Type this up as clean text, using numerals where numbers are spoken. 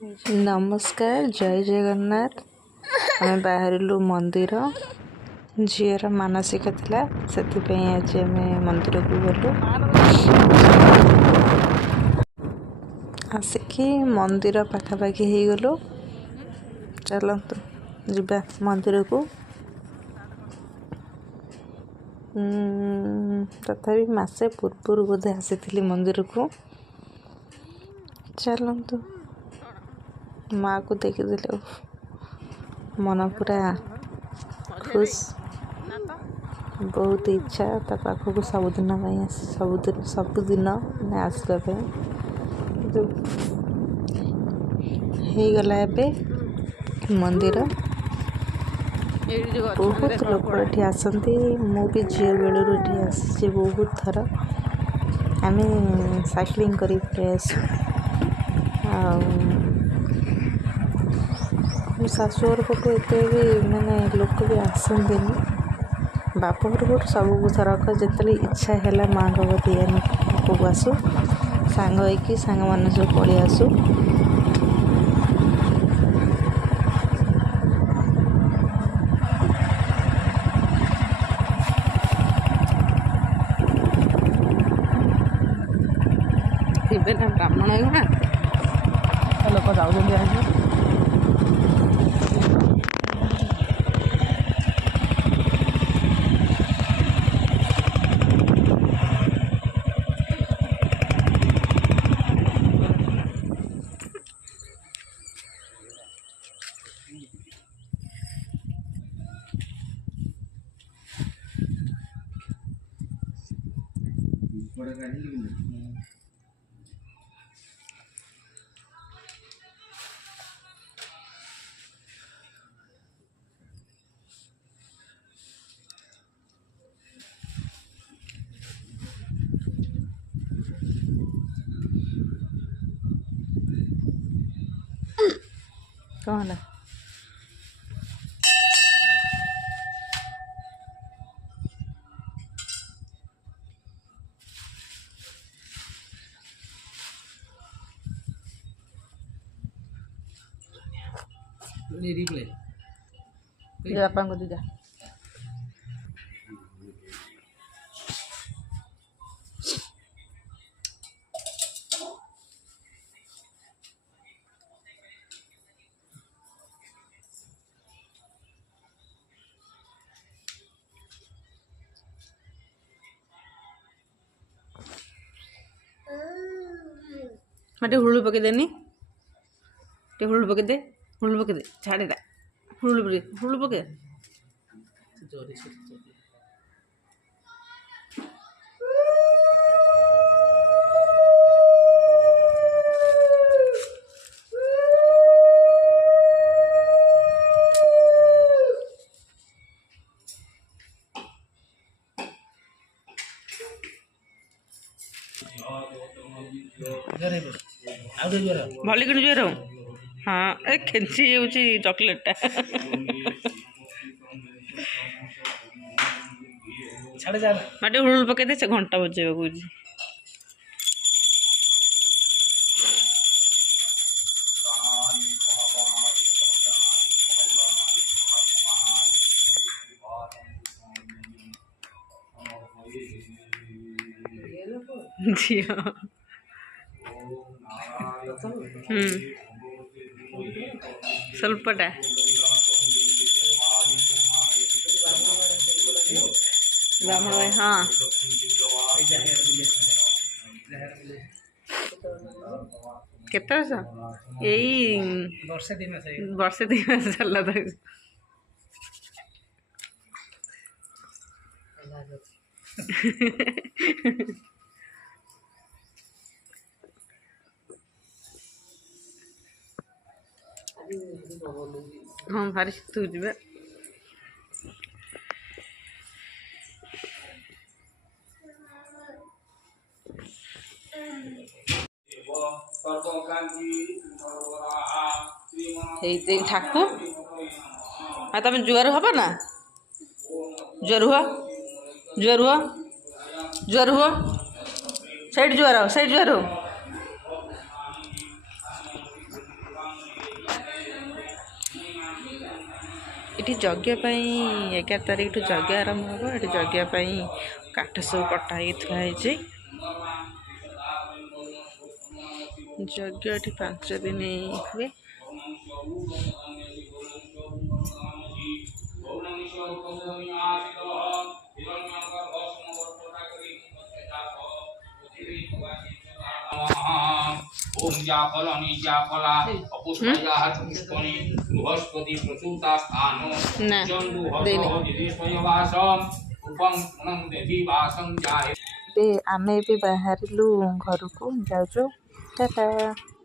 नमस्कार जय जगन्नाथ। आम बाहरलु मंदिर झीर मानसिक थिला से आज आम मंदिर को गलु आसिकी मंदिर पाखापाखि हो गलु। चलतु जीवा मंदिर को। तथापि मसे पूर्व बोधे आसी मंदिर को। चलतु माँ को देखीदे मन पूरा खुश। बहुत इच्छा ता पाखक सबुदिन आसवाई हो गला। मंदिर बहुत लोग ये आसती। मु भी झील बेलू ये आसी बहुत थर। आम साइक्लिंग कर शाशुर पटू एत भी माने लोक भी आसती। बापघर पटू सब थरक जिते इच्छा है माँ कती पाखक आसू सांग होगी सांग मान सब पलि आसू। ना ब्राह्मण लोक जाऊँ कौन बापा को दीजा मटे हुलू पके देनी हुलू पके दे छाड़े हुलू पके भल कि जोर। हाँ ए खेची होची चॉकलेट माटे हुल पके दे से घंटा बजेबा कहूँ। झिया स्वल्पटा ब्राह्मण भाई। हाँ केते वर्ष यही वर्षे 2 मास चलला था। हाँ भारी शीत हो। ठाकु हाँ तुम जुआर हब ना जुआर हुआ जुआर हुआ साइड जुआर हो। ଏଠି ଯଜ୍ଞ ପାଇଁ 11 ତାରିଖଠୁ ଯଜ୍ଞ ଆରମ୍ଭ ହେବ। ଏଠି ଯଜ୍ଞ ପାଇଁ କାଠ ସବୁ କଟା ହେଇକି ଥୁଆ ହେଇଛି। ଯଜ୍ଞ ଏଠି 5 ଦିନ ହୁଏ। ओम जाफल जाफला अपुष्पया पुष्पणि बृहस्पति प्रसूता स्थानो ना जंदु देने हतो दिवेशयवासम उपम पुनं देवी वासं जाहे। आमे भी बाहरिलु घर को जाऊँ। टाटा।